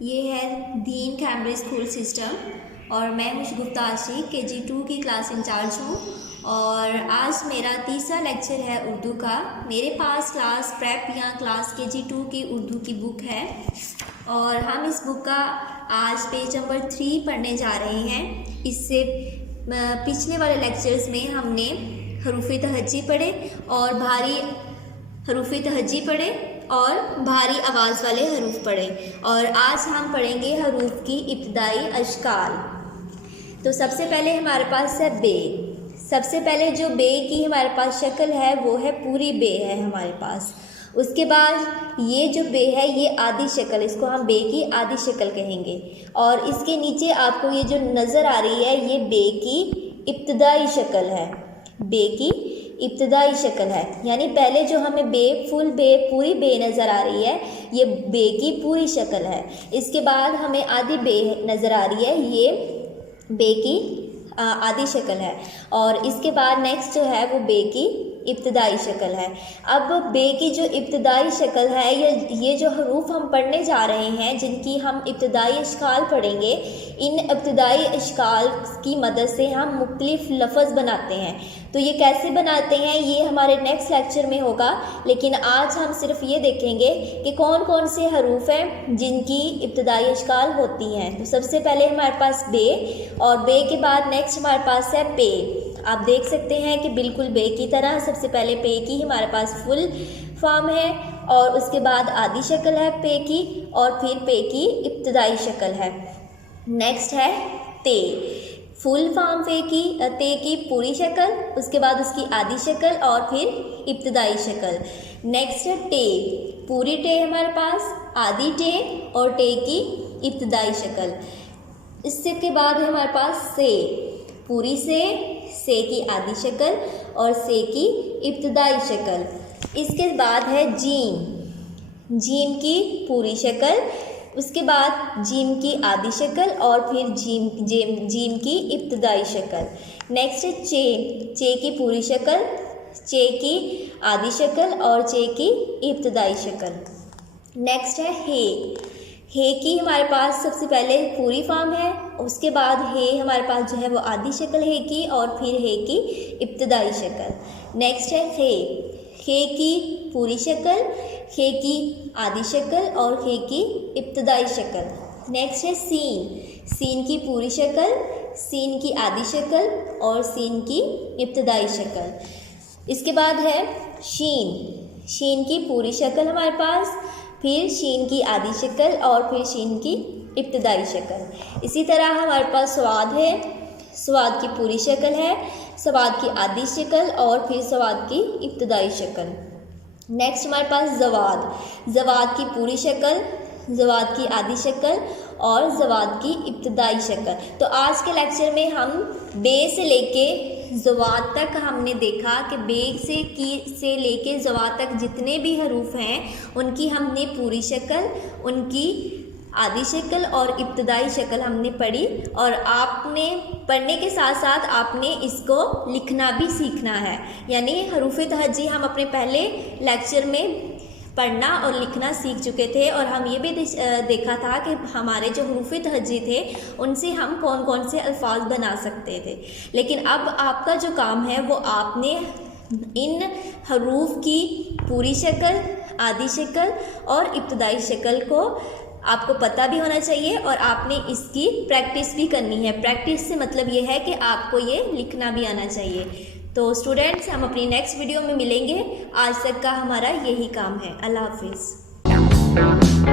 ये है दीन Cambridge school system और मैं हूँ गुप्ता आशिक KG2 की क्लास इंचार्ज हूँ। और आज मेरा तीसरा लेक्चर है उर्दू का। मेरे पास क्लास प्रेप या क्लास KG2 की उर्दू की बुक है और हम इस बुक का आज पेज नंबर 3 पढ़ने जा रहे हैं। इससे पिछले वाले लेक्चर्स में हमने हरूफ तहज्जी पढ़े और भारी हरूफ तहज्जी पढ़े और भारी आवाज़ वाले हरूफ पढ़े और आज हम पढ़ेंगे हरूफ की इब्तिदाई अशकाल। तो सबसे पहले हमारे पास है बे। सबसे पहले जो बे की हमारे पास शक्ल है वो है पूरी बे है हमारे पास। उसके बाद ये जो बे है ये आधी शक्ल, इसको हम बे की आधी शक्ल कहेंगे। और इसके नीचे आपको ये जो नज़र आ रही है ये बे की इब्तिदाई शक्ल है, बे की इब्तिदाई शक्ल है। यानी पहले जो हमें बे फुल बे पूरी बे नज़र आ रही है ये बे की पूरी शक्ल है। इसके बाद हमें आधी बे नज़र आ रही है, ये बे की आधी शक्ल है। और इसके बाद नेक्स्ट जो है वो बे की इब्तिदाई शक्ल है। अब बे की जो इब्तिदाई शक्ल है ये जो हरूफ हम पढ़ने जा रहे हैं जिनकी हम इब्तिदाई अशकाल पढ़ेंगे, इन इब्तिदाई अशकाल की मदद से हम मुख्तलिफ लफ्ज़ बनाते हैं। तो ये कैसे बनाते हैं ये हमारे नेक्स्ट लेक्चर में होगा, लेकिन आज हम सिर्फ ये देखेंगे कि कौन कौन से हरूफ हैं जिनकी इब्तिदाई अशकाल होती हैं। तो सबसे पहले हमारे पास बे और बे के बाद नेक्स्ट हमारे पास है पे। आप देख सकते हैं कि बिल्कुल बे की तरह सबसे पहले पे की हमारे पास फुल फॉर्म है और उसके बाद आधी शक्ल है पे की और फिर पे की इब्तिदाई शक्ल है। नेक्स्ट है ते, फुल फॉर्म ते की पूरी शक्ल, उसके बाद उसकी आधी शक्ल और फिर इब्तिदाई शक्ल। नेक्स्ट है टे, पूरी टे हमारे पास, आधी टे और टे की इब्तिदाई शक्ल। इससे के बाद है हमारे पास से, पूरी से की आधी शक्ल और से की इब्तिदाई शक्ल। इसके बाद है जीम, जीम की पूरी शक्ल, उसके बाद जीम की आधी शक्ल और फिर जीम की इब्तिदाई शक्ल। नेक्स्ट है चे की पूरी शक्ल, चे की आधी शक्ल और चे की इब्तिदाई शक्ल। नेक्स्ट है हे की हमारे पास सबसे पहले पूरी फॉर्म है, उसके बाद हे हमारे पास जो है वो आधी शक्ल है की और फिर हे की इब्तिदाई शक्ल। नेक्स्ट है हे की पूरी शक्ल, हे की आधी शक्ल और हे की इब्तिदाई शक्ल। नेक्स्ट है सीन की पूरी शक्ल, सीन की आधी शक्ल और सीन की इब्तिदाई शक्ल। इसके बाद है शीन की पूरी शक्ल हमारे पास, फिर शीन की आधी शक्ल और फिर शीन की इब्तिदाई शक्ल। इसी तरह हमारे पास स्वाद है, स्वाद की पूरी शक्ल है, स्वाद की आधी शक्ल और फिर स्वाद की इब्तिदाई शक्ल। नेक्स्ट हमारे पास जवाद की पूरी शक्ल, जवाद की आधी शक्ल और जवाद की इब्तिदाई शक्ल। तो आज के लेक्चर में हम बे से लेके ज़वाद तक हमने देखा कि बे से लेके ज़वाद तक जितने भी हरूफ हैं उनकी हमने पूरी शक्ल, उनकी आधी शक्ल और इब्तिदाई शक्ल हमने पढ़ी। और आपने पढ़ने के साथ साथ आपने इसको लिखना भी सीखना है। यानी हरूफ तहज्जी हम अपने पहले लेक्चर में पढ़ना और लिखना सीख चुके थे और हम ये भी देखा था कि हमारे जो हरूफ तहज्जी थे उनसे हम कौन कौन से अल्फाज बना सकते थे। लेकिन अब आपका जो काम है वो आपने इन हरूफ की पूरी शक्ल, आधी शक्ल और इब्तिदाई शक्ल को आपको पता भी होना चाहिए और आपने इसकी प्रैक्टिस भी करनी है। प्रैक्टिस से मतलब ये है कि आपको ये लिखना भी आना चाहिए। तो स्टूडेंट्स हम अपनी नेक्स्ट वीडियो में मिलेंगे। आज तक का हमारा यही काम है। अल्लाह हाफिज़।